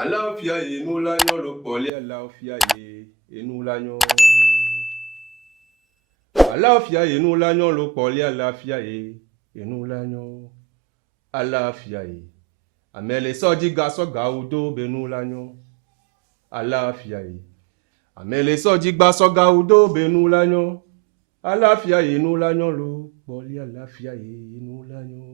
Àlàáfíà inú láyọ̀ ló pọ̀lẹ́ àlàáfíà inú láyọ̀. Àlàáfíà inú láyọ̀ ló pọ̀lẹ́ àlàáfíà inú láyọ̀. Àlàáfíà àmẹ́lẹ̀ sọ́jígà sọ́gà odó benú láyọ̀. Àlàáfíà àmẹ́lẹ̀ sọ́jígà sọ́gà odó benú láyọ̀. Àlàáfíà inú láyọ̀ ló pọ̀lẹ́ àlàáfíà inú láyọ̀.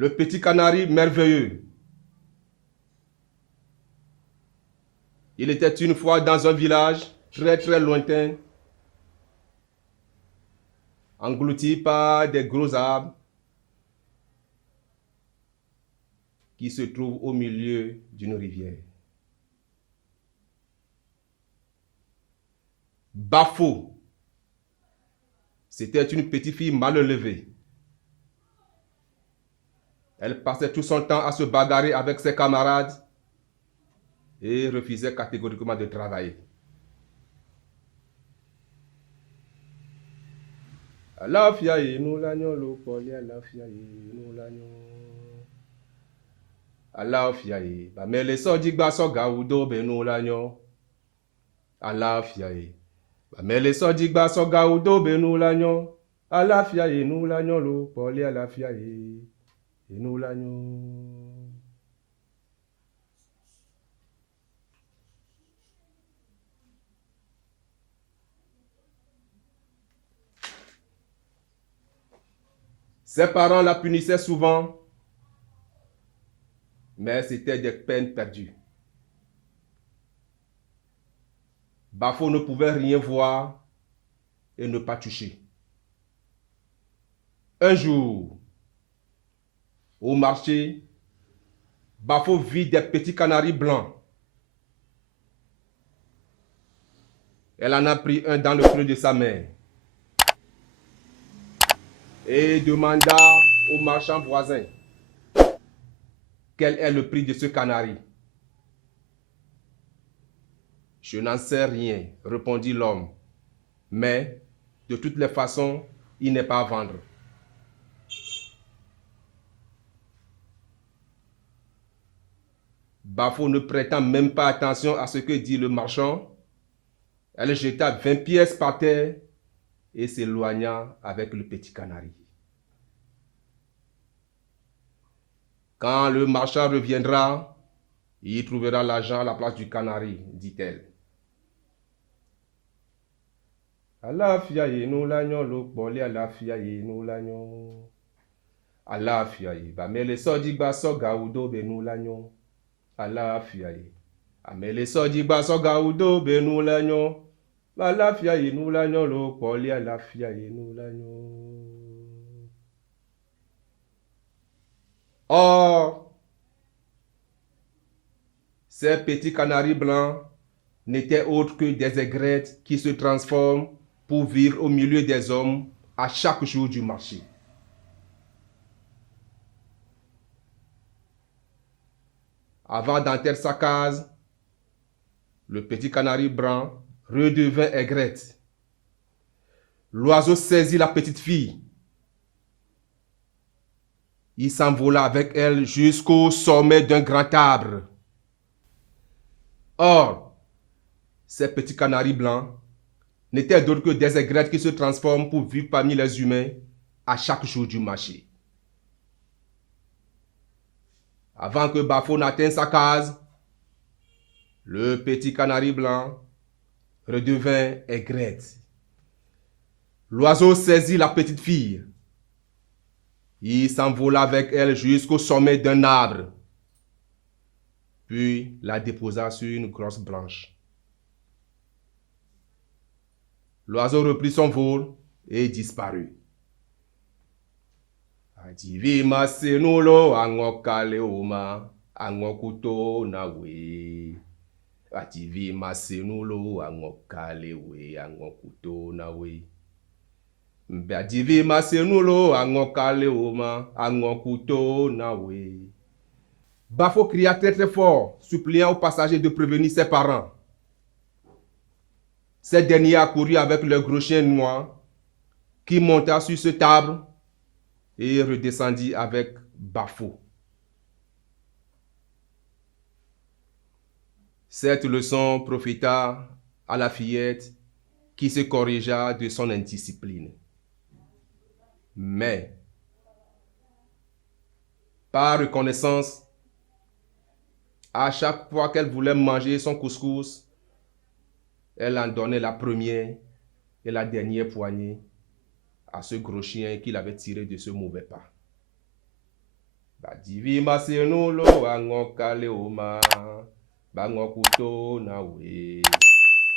Le petit canari merveilleux. Il était une fois dans un village très très lointain, englouti par des gros arbres qui se trouvent au milieu d'une rivière. Bafo, c'était une petite fille mal élevée. Elle passait tout son temps à se bagarrer avec ses camarades et refusait catégoriquement de travailler. Àlàáfíà inú láyọ̀ ló pọ̀lẹ́ àlàáfíà inú láyọ̀. Àlàáfíà bàmẹ́lẹ̀ sọ́jígbà sọ́gà udó benú láyọ̀. Àlàáfíà bàmẹ́lẹ̀ sọ́jígbà sọ́gà udó benú láyọ̀. Àlàáfíà inú láyọ̀ ló pọ̀lẹ́ àlàáfíà inú láyọ̀. Ses parents la punissaient souvent, mais c'était des peines perdues. Bafo ne pouvait rien voir et ne pas toucher. Un jour, au marché, Bafo vit des petits canaris blancs. Elle en a pris un dans le creux de sa main et demanda au marchand voisin quel est le prix de ce canari. Je n'en sais rien, répondit l'homme, mais de toutes les façons, il n'est pas à vendre. Bafo ne prêtant même pas attention à ce que dit le marchand, elle jeta 20 pièces par terre et s'éloigna avec le petit canari. Quand le marchand reviendra, il trouvera l'argent à la place du canari, dit-elle. Àlàáfíà inú láyọ̀ ló pọ̀lẹ́ àlàáfíà inú láyọ̀. Àlàáfíà bàmẹ́lẹ̀ sọ́jígbà sọ́gà udó benú láyọ̀. Àlàáfíà àmẹ́lẹ̀ sọ́jígbà sọ́gà udó benú láyọ̀. Àlàáfíà inú láyọ̀ ló pọ̀lẹ́ àlàáfíà inú láyọ̀. Or, ces petits canaris blancs n'étaient autres que des aigrettes qui se transforment pour vivre au milieu des hommes à chaque jour du marché. Avant d'entrer sa case, le petit canari blanc redevint aigrette. L'oiseau saisit la petite fille. Il s'envola avec elle jusqu'au sommet d'un grand arbre. Or, ces petits canaris blancs n'étaient d'autres que des aigrettes qui se transforment pour vivre parmi les humains à chaque jour du marché. Avant que Bafo n'atteigne sa case, le petit canari blanc redevint aigrette. L'oiseau saisit la petite fille. Il s'envola avec elle jusqu'au sommet d'un arbre, puis la déposa sur une grosse branche. L'oiseau reprit son vol et disparut. Adivi masenulo angokale oma angokuto nawe. Adivi masenulo angokale we angokuto nawe. Adivi masenulo angokale oma angokuto nawe. Bafo cria très très fort, suppliant aux passagers de prévenir ses parents. Ces derniers accoururent avec leur gros chien noir qui monta sur cet arbre et redescendit avec Bafo. Cette leçon profita à la fillette qui se corrigea de son indiscipline. Mais, par reconnaissance, à chaque fois qu'elle voulait manger son couscous, elle en donnait la première et la dernière poignée à ce gros chien qui l'avait tiré de ce mauvais pas. Badivi masenulo angokale oma bangokuto nawe.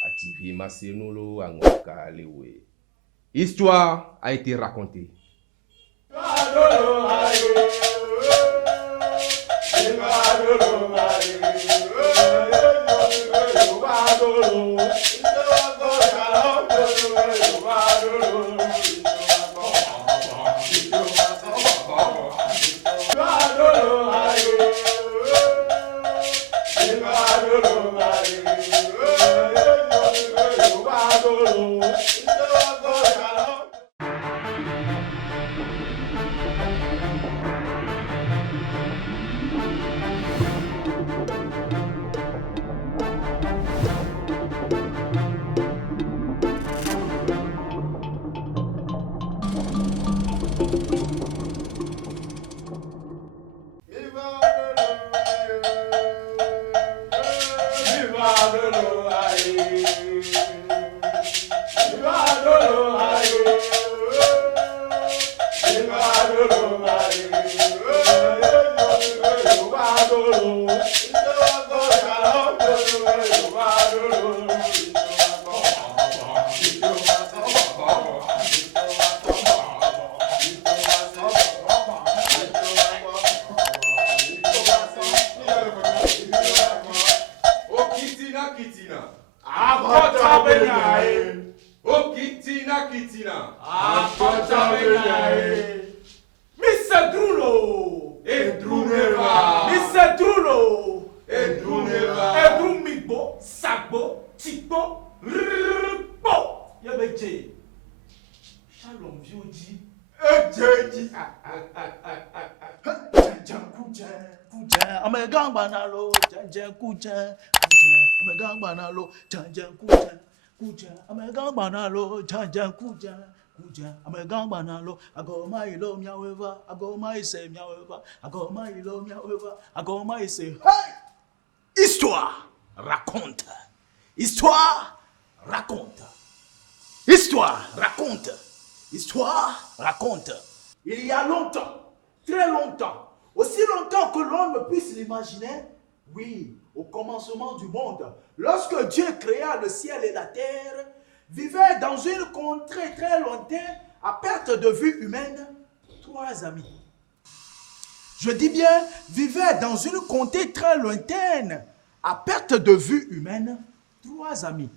Ativi masenulo angokale we. Histoire a été racontée. Histoire raconte. Histoire raconte. Histoire raconte. Histoire raconte. Il y a longtemps, très longtemps, aussi longtemps que l'on ne puisse l'imaginer, oui, au commencement du monde, lorsque Dieu créa le ciel et la terre, vivaient dans une contrée très lointaine, à perte de vue humaine, trois amis. Je dis bien, vivaient dans une contrée très lointaine, à perte de vue humaine, trois amis.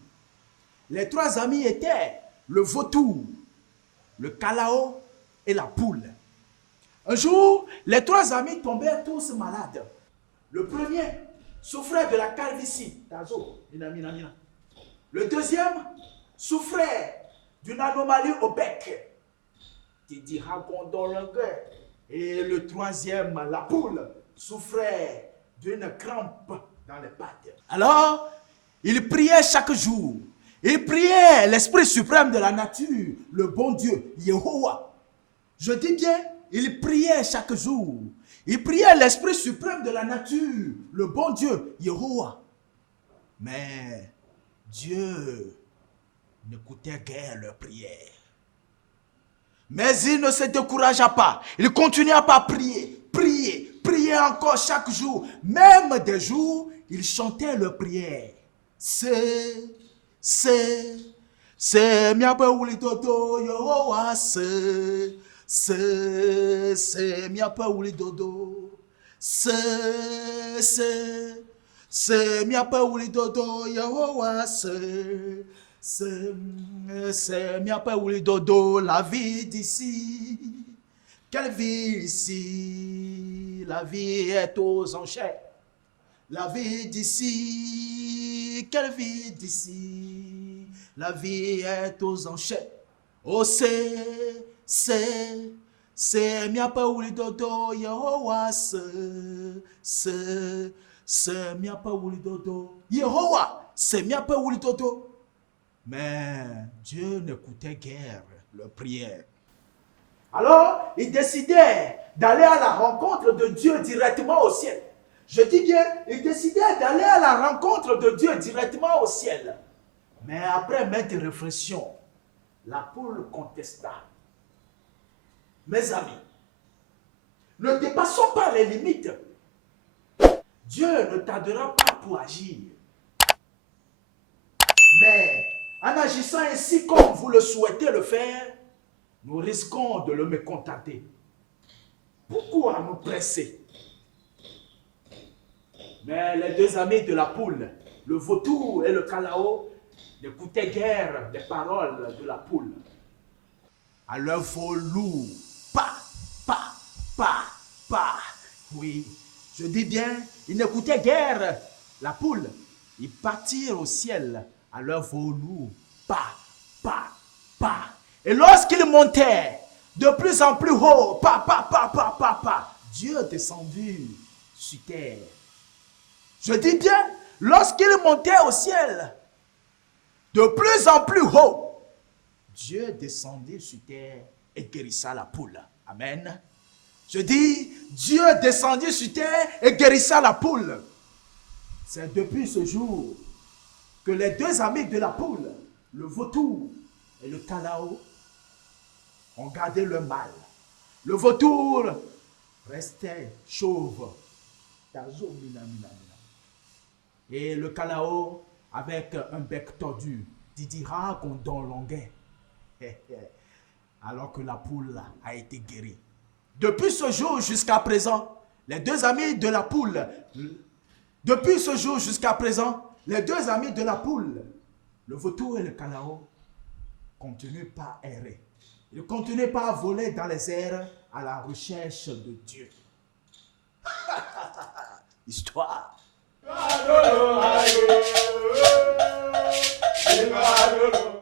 Les trois amis étaient le vautour, le calao et la poule. Un jour, les trois amis tombèrent tous malades. Le premier souffrait de la calvitie. Le deuxième souffrait d'une anomalie au bec. Et le troisième, la poule, souffrait d'une crampe dans les pattes. Alors, il priait chaque jour. Il priait l'Esprit suprême de la nature, le bon Dieu, Yehowa. Je dis bien, il priait chaque jour. Il priait l'Esprit suprême de la nature, le bon Dieu, Yehowa. Mais Dieu n'écoutait guère leurs prières. Mais il ne se découragea pas. Il continua à prier, prier encore chaque jour. Même des jours, il chantait leurs prières. C'est miabe wuli dodo Yehowa, c'est miabe wuli dodo. C'est miabe wuli dodo Yehowa, c'est miabe wuli dodo. La vie d'ici, quelle vie ici? La vie est aux enchères. La vie d'ici, quelle vie d'ici? La vie est aux enchères. Oh, c'est miabe wuli dodo Yehowa, c'est miabe wuli dodo. Yehowa, c'est miabe wuli dodo. Mais Dieu n'écoutait guère leurs prières. Alors, il décidait d'aller à la rencontre de Dieu directement au ciel. Je dis bien, il décidait d'aller à la rencontre de Dieu directement au ciel. Mais après maintes réflexions, la poule contesta. Mes amis, ne dépassons pas les limites. Dieu ne tardera pas pour agir. Mais en agissant ainsi comme vous le souhaitez le faire, nous risquons de le mécontenter. Pourquoi nous presser? Mais les deux amis de la poule, le vautour et le calao, n'écoutaient guère les paroles de la poule. À leur vol lourd, pas. Oui, je dis bien, ils n'écoutaient guère la poule. Ils partirent au ciel à leur vol lourd, pas. Et lorsqu'ils montaient de plus en plus haut, pas, Dieu descendu sur terre. Je dis bien, lorsqu'ils montaient au ciel, de plus en plus haut, Dieu descendit sur terre et guérissa la poule. Amen. Je dis, Dieu descendit sur terre et guérissa la poule. C'est depuis ce jour que les deux amis de la poule, le vautour et le calao, ont gardé le mal. Le vautour restait chauve. Et le calao avec un bec tordu, didira qu'on donne longuet. Alors que la poule a été guérie. Depuis ce jour jusqu'à présent, les deux amis de la poule, le vautour et le calao, continuent pas à errer. Ils continuent pas à voler dans les airs à la recherche de Dieu. Histoire. Adoro, adoro, adoro.